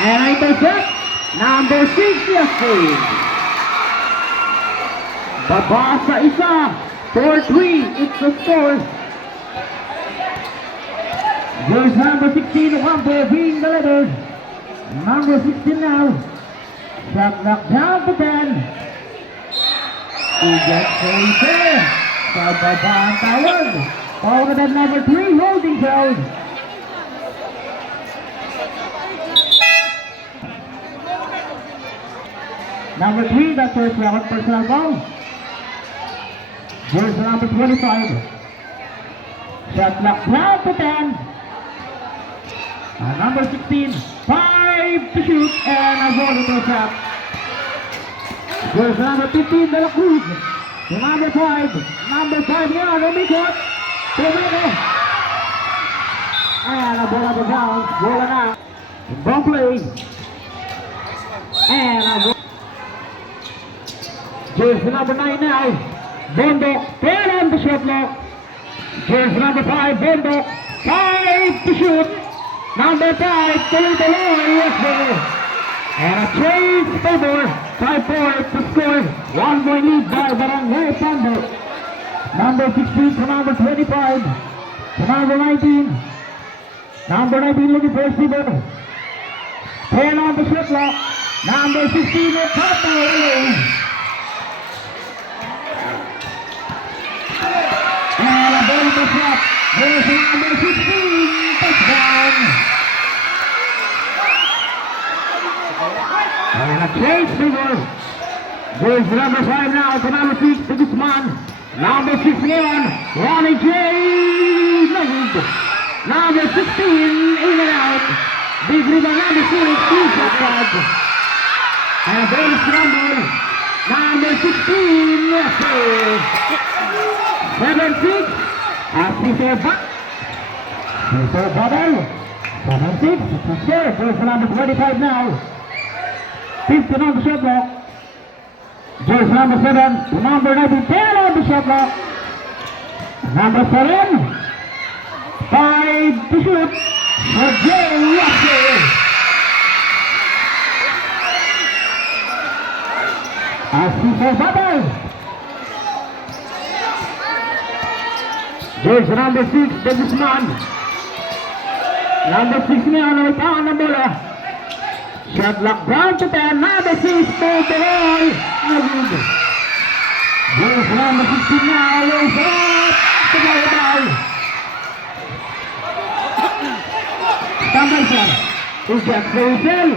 And intercept, number 6, Leslie. Baba sa isa, 4-3, it's the score. There's number 16, Wampo being delivered. Number 16 now. Shot knocked down to 10. He gets closer. Sa baba ang tawag. Over the number 3, holding foul. Number 3, that's first round personal foul. Here's number 25. Shot knocked down to 10. Number 16, 5 to shoot, and a volleyball shot. Here's number 15, De La Cruz. Number 5 here, Rumikot. Tumino. And a bola to down, bola na. Ball play. And a bola. Here's number 9 now. Bondo, 10 on the shot clock. Here's number 5, Bondo, 5 to shoot. Number 5, tuloy-tuloy, yes, baby. And a chase favor, 5-4 to score. 1 point lead by Barangay Thunder. Number 16 to number 25. To number 19. Number 19 looking for receiver. 10 on the shot clock. Number 16, Papa Willie. And a ball shot. There's number 16, touchdown. And a chase favor. There's number 5 now to number 6 to Guzman. Number 6 ngayon, Ronnie J. Nagig. Number 16, in and out. Big rebound number 6, two-shot shot. And there's number 16, yes, 7-6. As before back. Before bubble. 7-6. It's there. There's number 25 now. 15 on the shot clock. There's number 7 to number 19. 10 on the shot clock. Number 7. 5 to shoot. For Jay Russell. As before bubble. There's number 6, the Guzman. Number 6 ngayon, nalitaan ng bola. Shot lock down to 10. Number 6, Tutuloy. Nagig. There's number 16 now. Raise up. Tumaybay. Tambay siya. Ujak Rosel.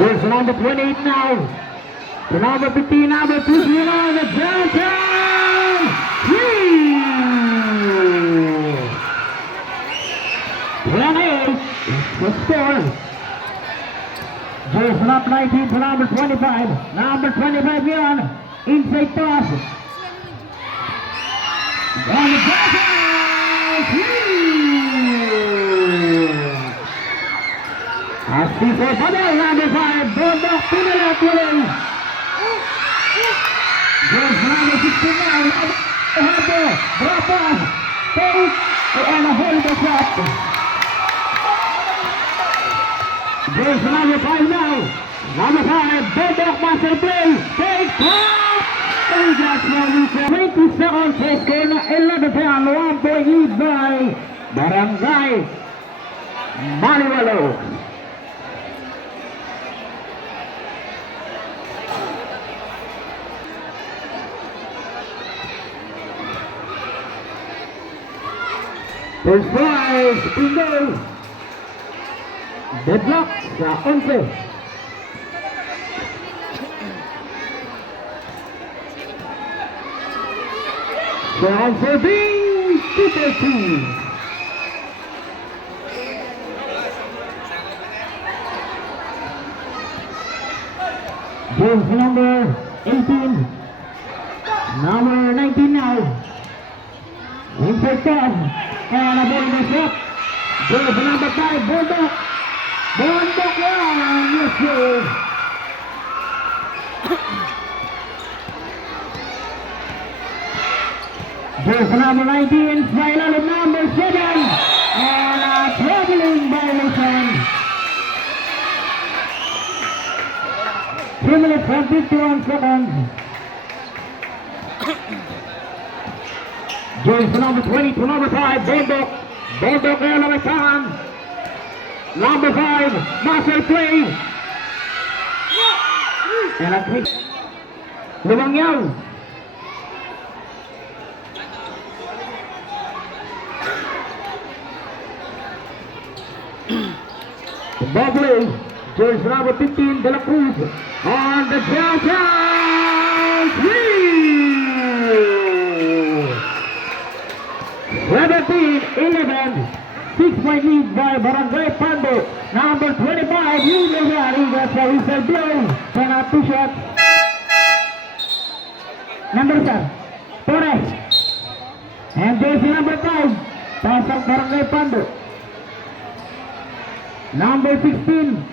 There's number 28 now. To number 15, number 2, the downtown. The score. There's number 19 to number 25. Number 25 here. Inside toss. On the downtown. As before, number 5. Bondo, pinalak ulit. There's number 16 now. Habo, drop off. Take. And a hold the shot. There's number 5 now. Number 5, Bodok master play. Take off. And that's where we go. 20 seconds. Let's go na 11 down. 1 point lead by Barangay Maniwalo. First prize, Bingo. Deadlock sa 11. So answer B, Super 2. James number 18. Number 19 now. Inside 10. And a ball in the shot. James number 5, Bulldog. Bulldog lang. Yes, sir. James number 19. Final number 7. And a traveling by 2 minutes and 51 seconds. Joins number 20 to number 5, Bondok. Bondok kaya lamasahan. Number 5, Marcel Play. And a quick Lumangyaw. Bubbly, jersey number 15, De La Cruz, on the downtown 17-11, 6-point lead by Barangay Pando. Number 25, Hugo Rodriguez for his blow, penalty 2 shots. Number 7, Torres, and jersey number 5, pasang Barangay Pando. Number 16,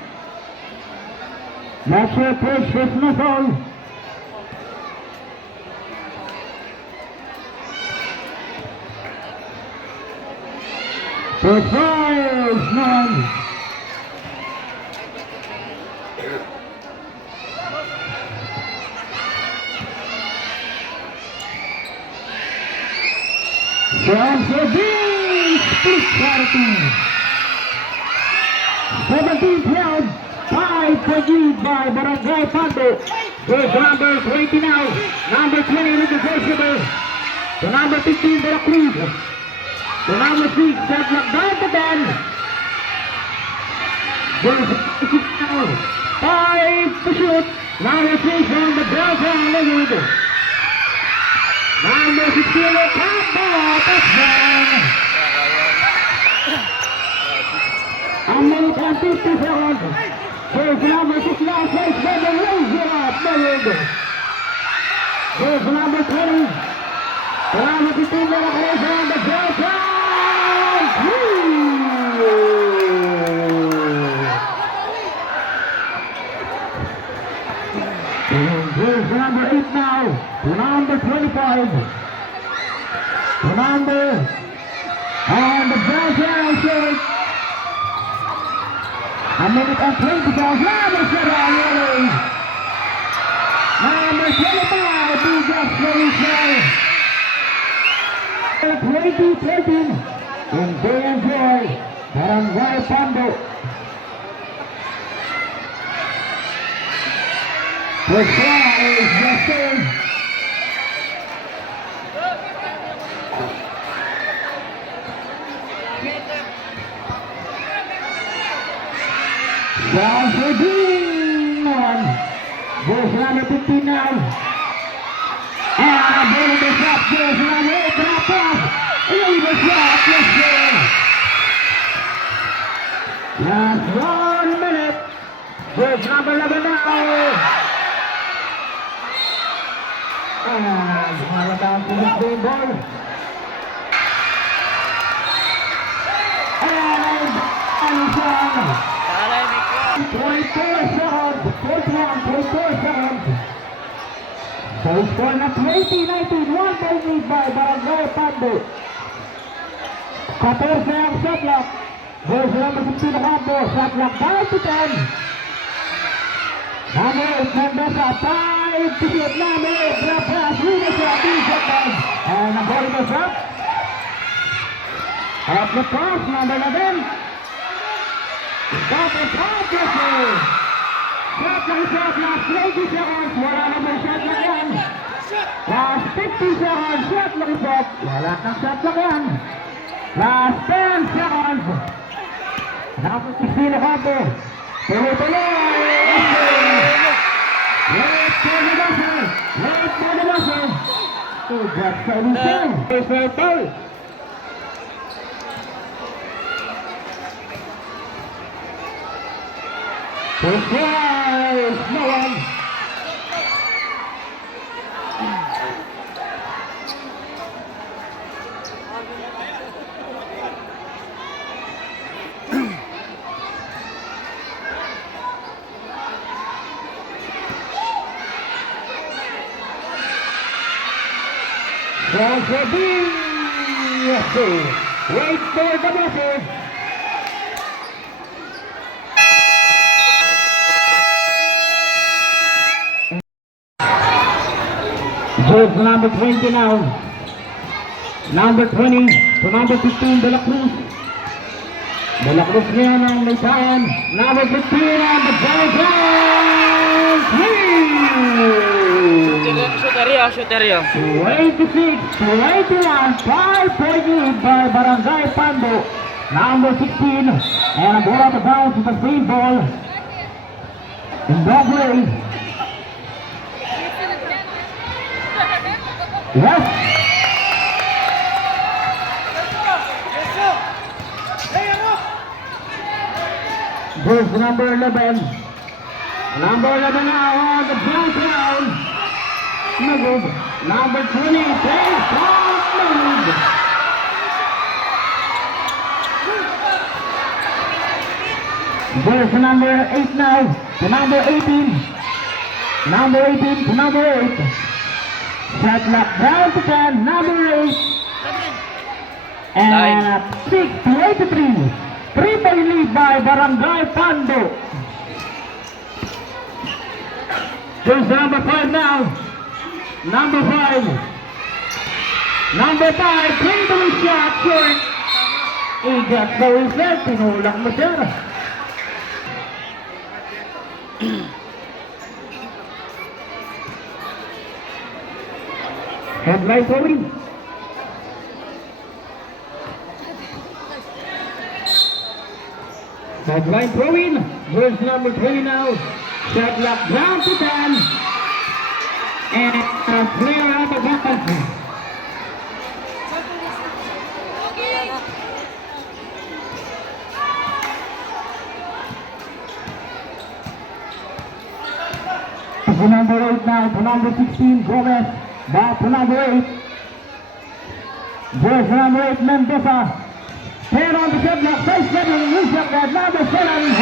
that's your first Christmas all. Surprise, none. Split charity. 17-12, 5-point lead by Barangay Pando. There's number 20 now. Number 20, Lucas Versable. The number 15, De La Cruz. The number 6, Sedlock down to Ben. There's 6 now. 5 to shoot. Number 6 on the downtown Leonard. Number 16, Ocampo. Touchdown. A minute and 50 seconds. There's number 6 now, place Bender, raise it up, Bender. There's number 20. The number 15, De La Cruz on the downtown. There's number 8 now. To number 25. To number on the downtown shirt. A minute and 20 seconds. Number 7, really. Number 25, Bigas Mauricio. 20-13. And they enjoy Barangay Pando. The try is just in. Down for Dean. There's number 15 now. And a ball in the shot. There's number 8. Drop off. In the shot. Yes, sir. Last 1 minute. There's number 11 now. And down to the green ball. And 24 seconds, 24 seconds. So score na 20-19, 1 point lead by Barangay Pando. 14 ang shot clock. There's number 16 na Campo, shot clock down to 10. Number 8, Mendoza, 5 to shoot. Number 8, drop pass, Rina shot, 2 seconds. And the ball goes up. Up the cross, number 11. Stop and top, yes sir. Shot last 20 seconds, wala na may shot lang yan. Last 50 seconds, shot lang shot. Wala kang shot lang yan. Last 10 seconds. Number 16 na Campo. Tuloy-tuloy. Late for the buzzer. Late for the buzzer. Oh, that's so insane. It's a foul. Surprise! No one! Yes, wait for the buzzer! Goes to number 20 now. Number 20 to number 15, De La Cruz. De La Cruz ngayon ang may tayan. Number 15 on the Johnson. Shoot area. 26-21, 5-point lead by Barangay Pando. Number 16, and a ball out of bounds with a free ball. In Broadway. Yes. Goes number 11. Number 11 now on the blue ground. No good. Number 20, plays from move. There's number 8 now to number 18. Number 18 to number 8. Shot clock down to 10. Number 8. And 6-83. 3-point lead by Barangay Pando. There's number 5 now. Number 5. Number 5. Clean to his shot. Short. He got so set. Tinulak mo siya. Headline throwing. Headline throwing. Here's number 20 now. Shot clock down to 10. And a player out of bounds. To number 8 now, to number 16, Gomez. Back to number 8. There's number 8, Mendoza. 10 on the shot block, 5-7, loose up that number 7.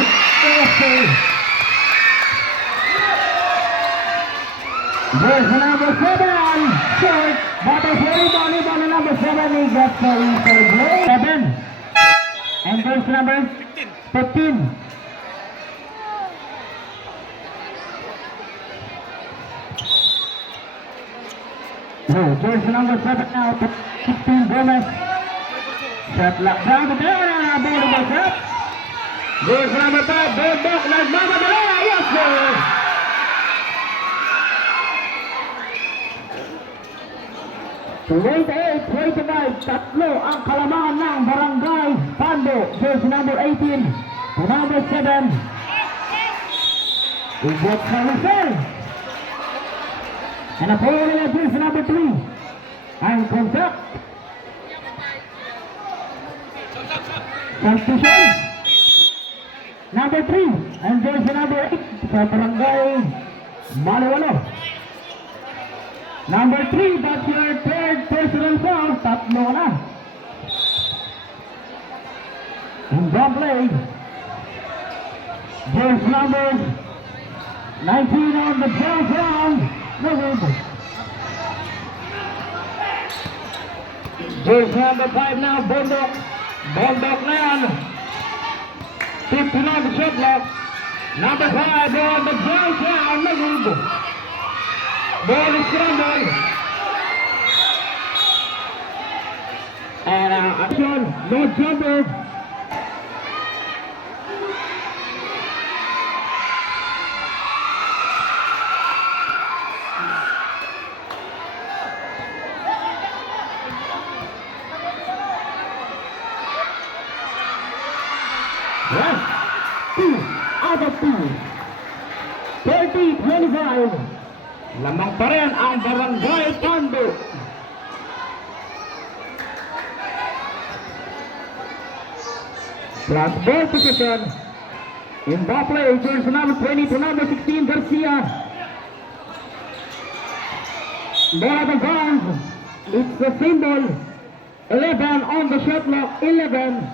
There's number 7, short. Bottom 40, ball number 7, he gets the inside blow. 7. And there's number 15. Jersey number 7 now, 16 Gomez. Shot lock down the down and a ball goes up. Jersey number 5, ball back, Mama Malaya, yes sir! So 28-25, tatlo ang kalamangan ng Barangay Pando. Jersey number 18 to number 7. We get Carousel. And a foul at jersey number 3. And contact. Substitution. Number 3. And jersey number 8 sa Barangay Malawalo. Number 3, that's your third personal foul. Tatlo na. In the play. Jersey number 19 on the foul round. No good. Jersey number 5 now, Bondok. Bondok na yan. 15 on the shot clock. Number 5 on the ground round. No good. Ball is scrambled. And action, no jumper. Yes, 2 out of 2. 30-25. Lamang pa rin ang Barangay Pando. Plus ball position. In the play, jersey number 20 to number 16, Garcia. Ball out of bounds. It's the symbol. 11 on the shot clock. 11.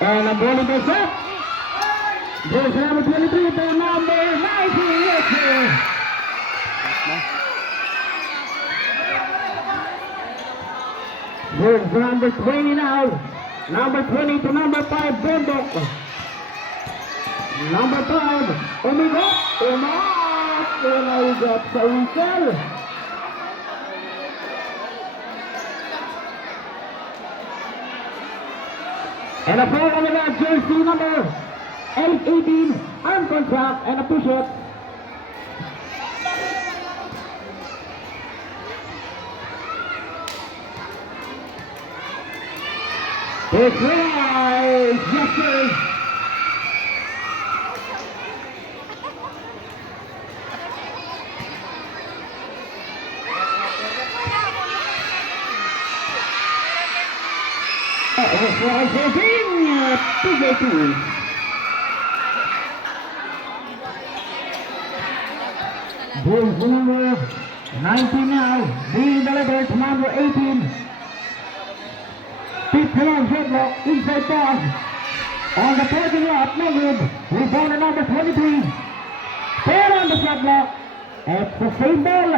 And a ball goes up. Jersey number 23 to number 19. Yes, sir. Jersey number 20 now. Number 20 to number 5, Bondok. Number 5, umigot, umat, umigot sa whistle. And a foul on the jersey number 818 on contract and a push-up. It's right, yes sir. Jersey number 19 now, being delivered to number 18. Pick along headlock, inside pass. On the parking lot, no good. Rebound to number 23. Fair on the shot block. It's the same ball.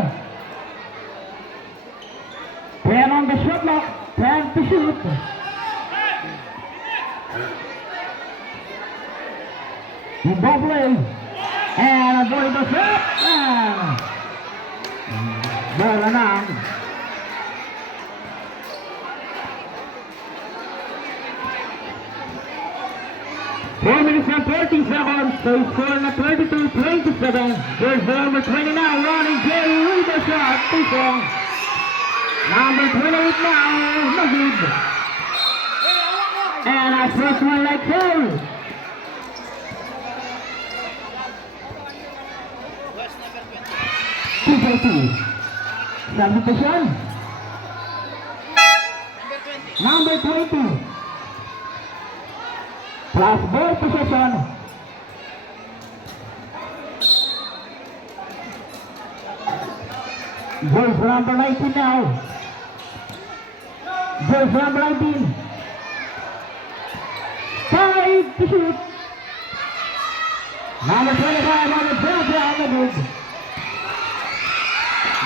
Fair on the shot block. Time to shoot. In ball play. And a volleyball shot. Ball around. Four minutes and 30 seconds, so it's scoring at 22-27. There's number 20 now, running Jerry with the shot, too strong. Number 28 now, no good. And a first one like foul. Substitution. Number 20. Plus ball possession. Goes number 19 now. Goes number 19. 5 to shoot. Number 25 on the ball on the move.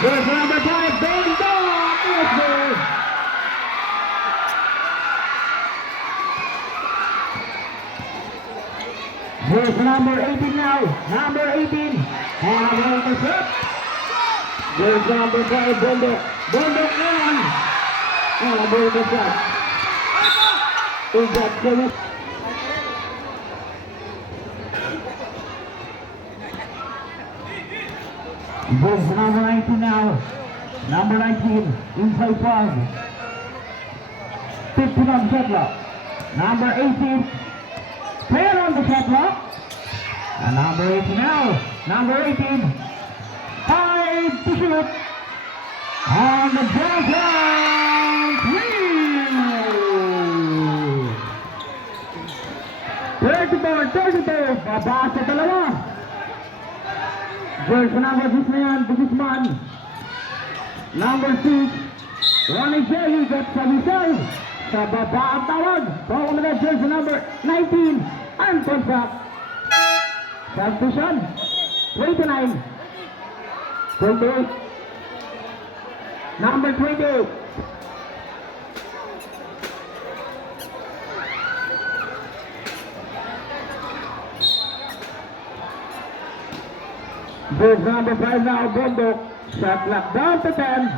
Goes number 5, bang down. Yes, sir. Here's number 18 now. Number 18. And on the shot. There's number 5, Bondok. Bondok on. And on the shot. Is that correct? There's number 19 now. Number 19. Inside 5. 15 on shot clock. Number 18. Fair on the shot clock. And number 18 now. Number 18. 5 to shoot. On the downtown 3. 34. Baba sa dalawa. Jersey number 6 na yan. Businessman. Number 6. Ronnie Jelly got sa Rizal. Sa baba ang tawag. Bawang na jersey number 19. And contract. Substitution. 29. 28. Number 28. There's number 5 now, Bondok. Shot clock down to 10.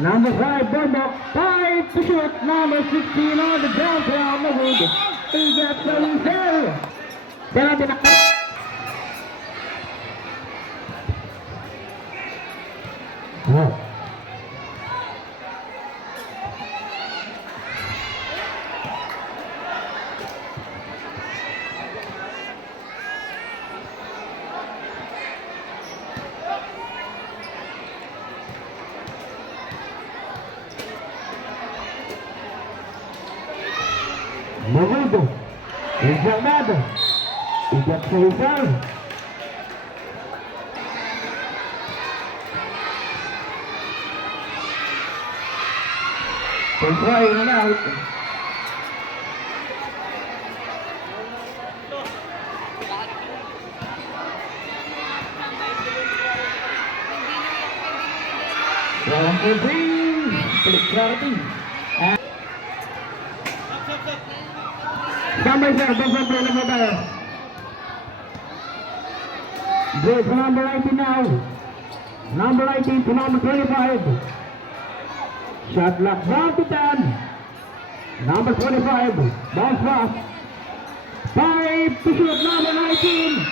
Number 5, Bondok. 5 to shoot. Number 16 on the downtown. No good. He gets the whistle. Then the Movido, enganado, e desfeizado. Foi na outra. Dalam kumpul, klik clarity. Standby sir, don't play na po tayo. Goes to number 19 now. Number 19 to number 25. Shot clock down to 10. Number 25. Bounce pass. 5 to shoot. Number 19.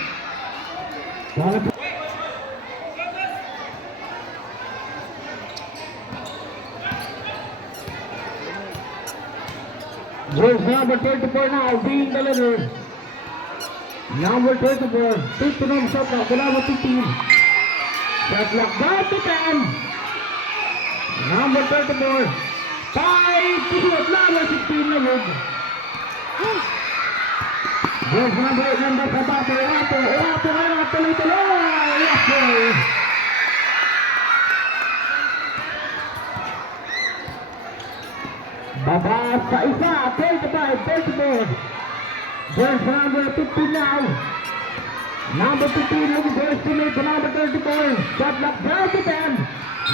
Goes number 34 now. Being delivered. Number 24, 59 shot clock, number 15. Shot clock down to 10. Number 34, 5 to shoot, number 16 na good. There's number 8, number sa bato, Rato, tuloy. Yes, sir. Babas sa isa, 35, 34. There's number 15 now. Number 15 looking for his teammate to number 34. Shot clock down to 10.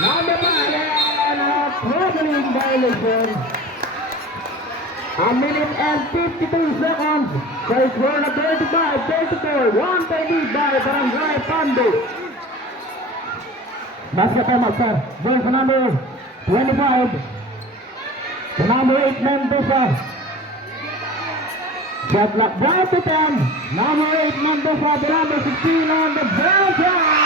Number 5 and a traveling violation. A minute and 52 seconds. So it's score na 35-34. 1 lead by Barangay Pando. Basket time out, sir. Ball for number 25. To number 8, Mendoza. Shot clock down to 10. Number 8, Mendoza to number 16 on the bounce line.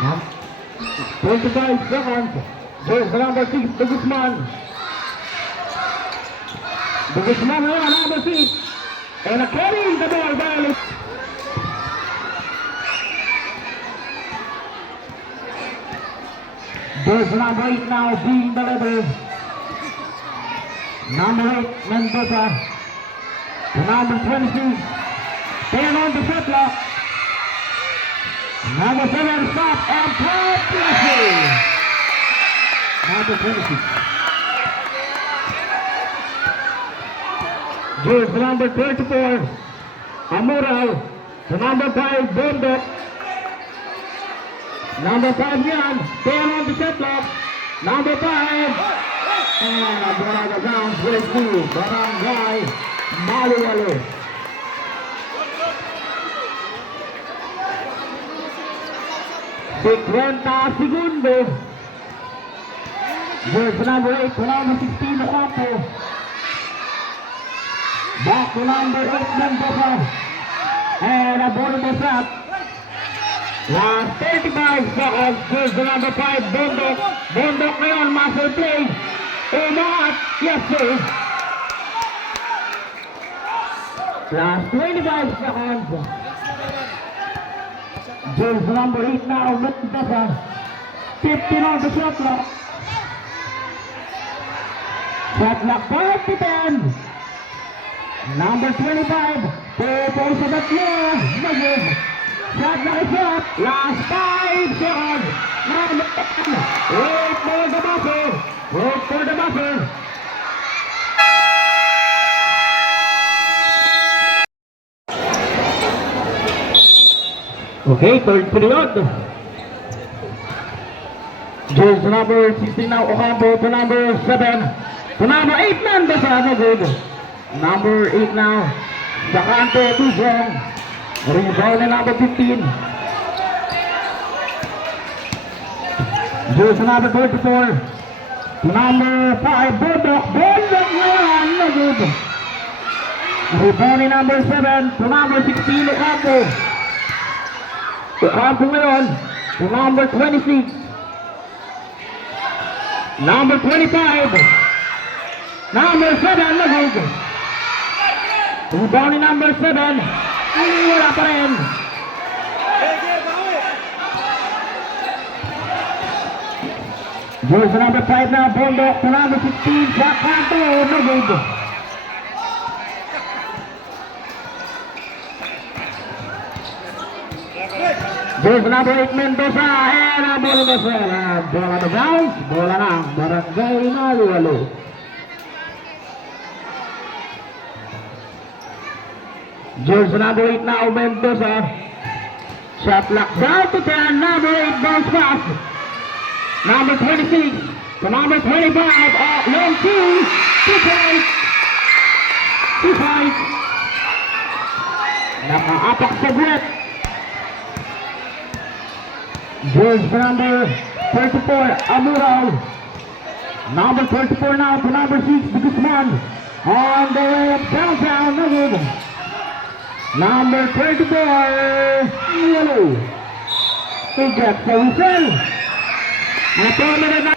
Huh? 25 seconds. There's the number 6, the Guzman. The Guzman here, number 6. And a carrying the ball by there's number 8 now being delivered. Number 8, Mendoza. To number 26. 10 on the shot clock. Number 7 stop and play. Number 26. There's number 34. Amoral. To number 5, Bondok. Number 5 yan, 10 on the shot clock. Number 5. And a ball out of bounds with 2. Barangay Maluwalo. Sekwenta segundo. There's number 8 to number 16, Ocampo. Back to number 8, Mendoza. And a ball in the shot. Last 35 seconds, here's the number 5, Bondok. Bondok ngayon, muscle play. Umaat, yes sir. Last 25 seconds. Here's the number 8 now, Mendoza. 15 on the shot clock. Shot clock 5 to 10. Number 25, pupos sa tatlo. Magig. Shot na shot. Last 5 seconds. Number 10. Wait for the buzzer. Wait for the buzzer. Okay, third period. Jersey number 16 now, Ocampo to number 7. To number 8, Mendoza. No good. Number 8 now. Sakante, Tuzong. Rebound na number 15. Jersey number 24. To number 5, Bondok. Bondok ngayon. No good. Rebound ni number 7. To number 16, Ocampo. Ocampo ngayon. To number 26. Number 25. Number 7, no good. Rebound ni number 7. Wala pa rin. Jersey number 5 na, Bondok to number 16, Jacanto, no good. Jersey number 8, Mendoza, and a ball na sa bola na bounce, bola na, Barangay Maluwalo. Jersey number 8 now, Mendoza. Shot clock down to 10. Number 8 bounce pass. Number 26 to number 25. Long 2. 2 points. 2 points. Nakaapak sa buwet. George number 34, Amuraw. Number 24 now to number 6, De Guzman. On the way up downtown, no good. Number 24, Yellow. He gets the whistle. Natulad na.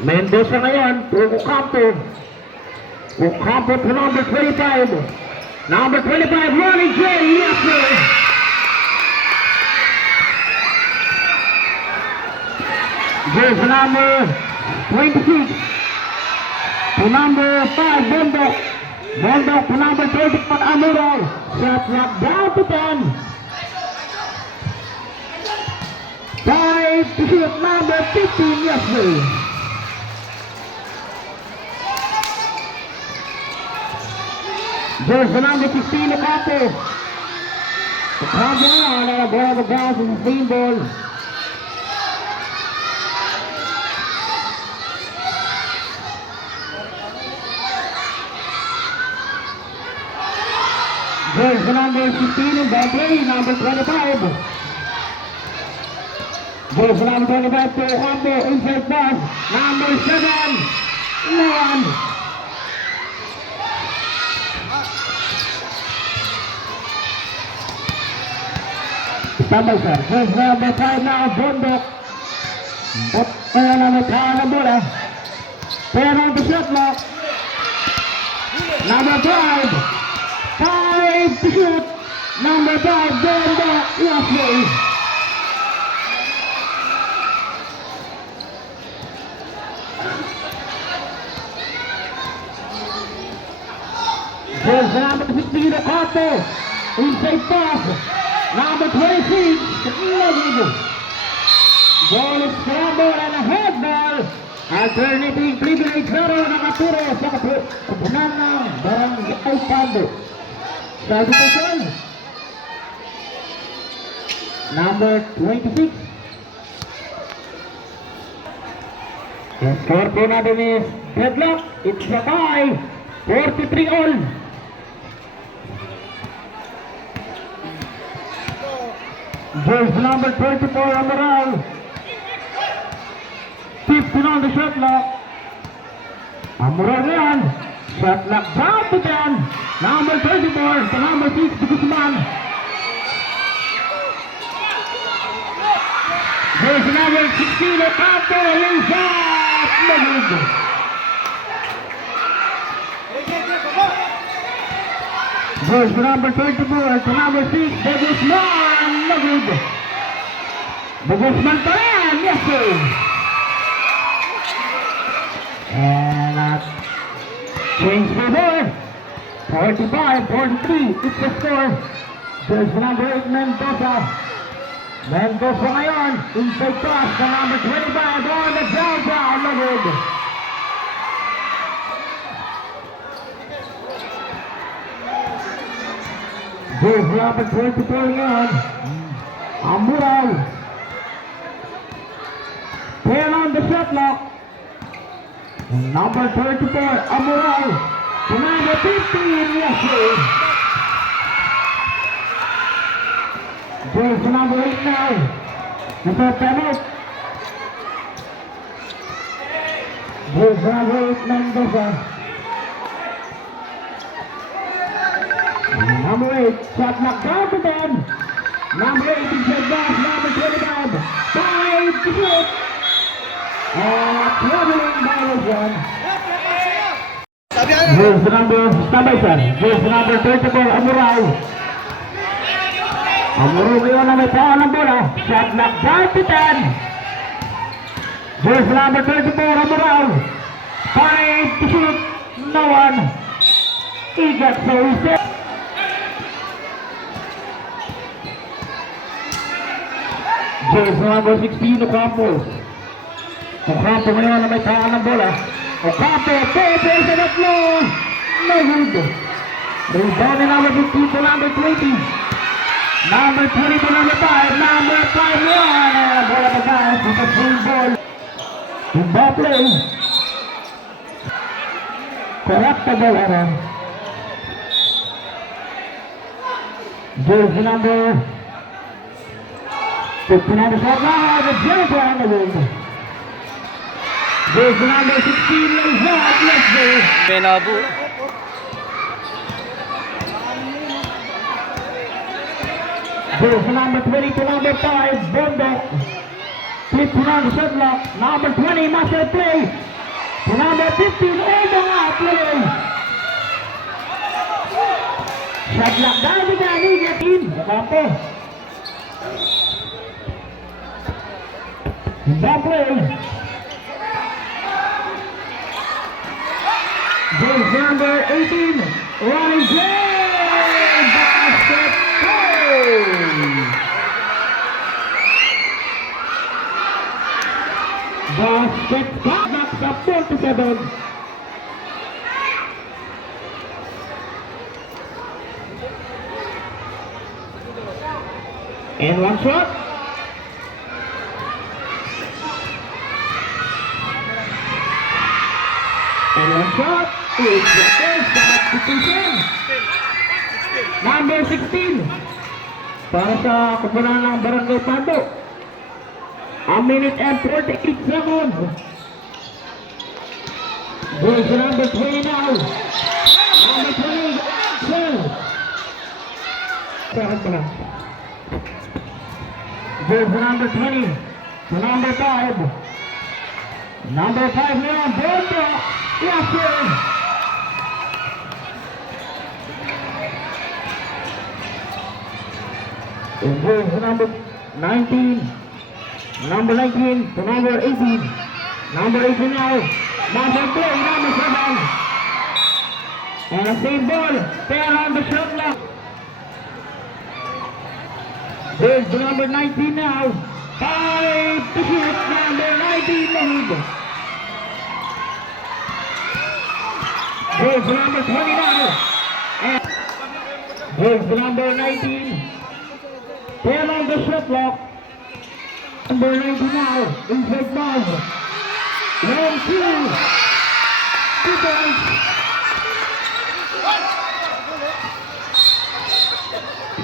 Mendoza ngayon, to Ocampo. Ocampo to number 25. Number 25, Ronnie J. Yes, sir. Here's number 26 to number 5, Bondok. Bondok to number 31, Amurol. Shot clock down to 10. 5 to shoot, number 15, yes, sir. There's the number 16, Ocampo. Ocampo na, nagawa the bounce in the clean ball. There's the number 16 in ball play, number 25. There's the number 25 to Ocampo, inside pass. Number 7, no one. Tambay sir. There's number 5 now, Bondok. But kaya na nagkawa ng bola. Pero ang shot lock. Number 5. 5 to shoot. Number 5, Bondok. Yes, please. There's number 16, Ocampo. Inside pass. Number 26, Lagos. Ball is scrambled and a head ball. Alternating privilege pero nakaturo sa kapunan ng Barangay Pando. Salutation. Number 26. The score po natin is deadlock. It's a tie. 43 all. There's number 24, Amaral. 15 on the shot clock. Amaral yan. Shot clock down to 10. Number 34 to number 6, De Guzman. There's number 16, Ocampo. Lizard. No good. There's number 24 to number 6, De Guzman. No good. De Guzman pa rin. Yes, sir. And change the board. 45-43. It's the score. There's number 8, Mendoza. Mendoza ngayon. Inside pass to number 25 on the downtown. No good. There's number 24 ngayon. Amuraw. 10 on the shot clock. Number 34, Amuraw. To number 15, yes, sir. There's number 8 now. Mr. Penot. There's number 8, Mendoza. Number 8, shot knocked down to 10. Number 8 is the boss, number 25. 5 to shoot. Traveling by one. Here's the number, standby sir. Here's the number 34, Amuraw. Amuraw ngayon na may pawa ng bola. Shot knocked down to 10. Here's the number 34, Amuraw. 5 to shoot. No one. He got so set. Here's the number 16, Ocampo. Ocampo ngayon na may pawa ng bola. Ocampo, Pepe sa tatlo. No good. Rebound to number 15 to number 20. Number 20 to number 5. Number 5 one. And bola bagas. It's a full ball. In ball play. Correctable error. Jersey number 59 is out now. The jumper on the wing. Jersey number 16 is out. Let's go. Penabo. Jersey number 20 to number 5. Bondo. 15 on the shot clock. Number 20 master play. To number 15. Over out play. Shot clock down to the immediate team. Bapo. That play. Jersey number 18. Ronnie J. Basket goal. Basket goal. Knocks up 47. And one shot. And one shot. It's the first substitution. Number 16. Para sa kupunan ng Barangay Pando. A minute and 48 seconds. Goes to number 20 now. Number 20. Second pa lang. Goes to number 20. To number 5. Number 5 now. Bondo. Yes, sir. It goes to number 19. Number 19 to number 18. Number 18 now. Number 3, number 7. And a same ball. 10 on the shot clock. There's the number 19 now. 5 to shoot. Number 19 lead. There's the number 20 now. And there's the number 19. 10 on the shot clock. Number 19 now. Inside ball. 1, 2. 2 points.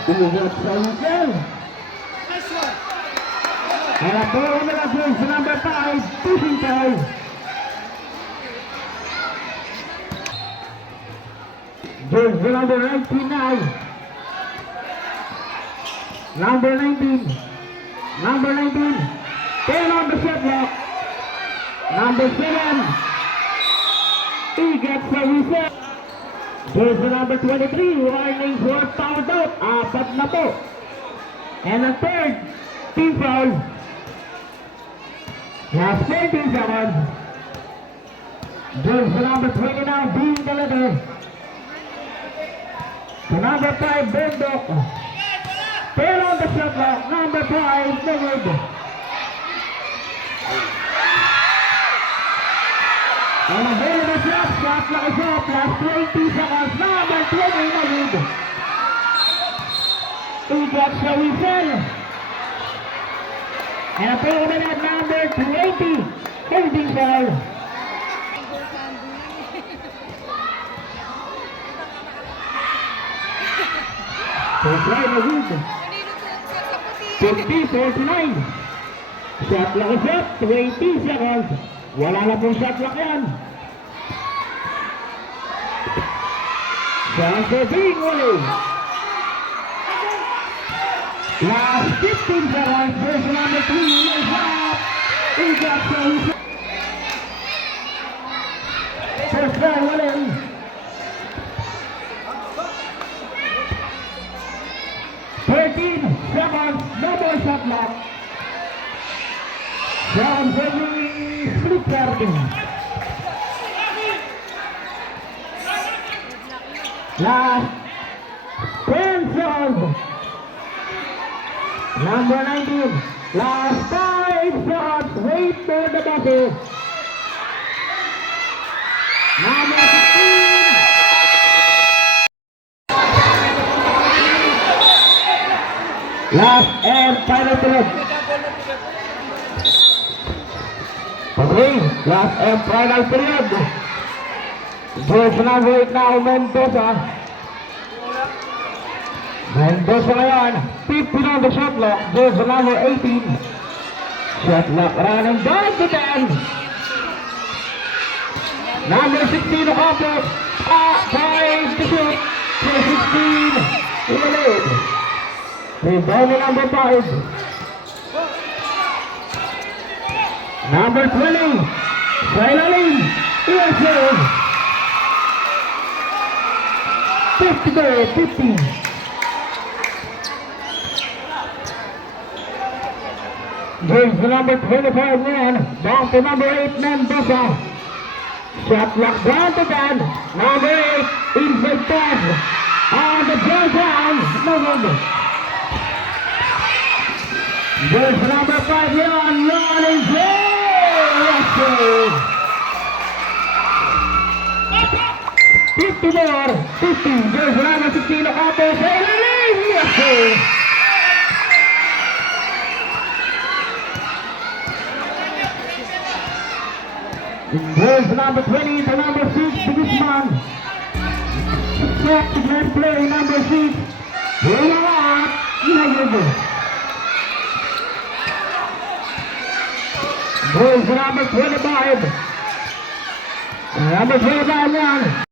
That's how you go. And a ball on the left is the number 5. Pushing foul. There's the number 19 now. Number 19. Number 19. 10 on the shot clock. Number 7. He gets the reset. There's the number 23. Warning for fouled out. Apat na po. And a third team foul. Last 14 seconds. There's the number 20 now being delivered. To number 5, Bondo. 10 on the shot clock. Number 5, David. And a very good shot. Shot clock is up. Last 20 seconds. Number 20, David. He gets the whistle. And a play at number 20. Holding foul. First line of it. 50-49. Shot clock is up. 20 seconds. Wala na pong shot clock yan. Chance of being away. Last 15 seconds. First number 3 is up. He got the first line winning. Seconds, no more shot clock. Chance of being split starting. Last 10 seconds. Number 19. Last 5 seconds. Wait for the buzzer. Number Last and final period. Okay, last and final period. Jersey number 8 now, Mendoza. Mendoza ngayon, 15 on the shot clock. Jersey number 18. Shot clock running down to 10. Number 16 accomplished. 5 to shoot. 16 in the lead. Rebound number 5. Number 20. Shayla Lee. Yes, sir. 50. Jersey number 25 man. Down to number 8 Mendoza. Shot clock down to 10. Number 8 inside 10. On the draw down. No good. Jersey number 5 Leon is there. Yes, sir. 50 more. 50. Jersey number 16 accomplished. Shayla Lee. Yes, sir. Jersey number 20 to number 6 to Guzman. Set to man play number 6. Bring out. Inagudo. Jersey number 25. Number 25 yan.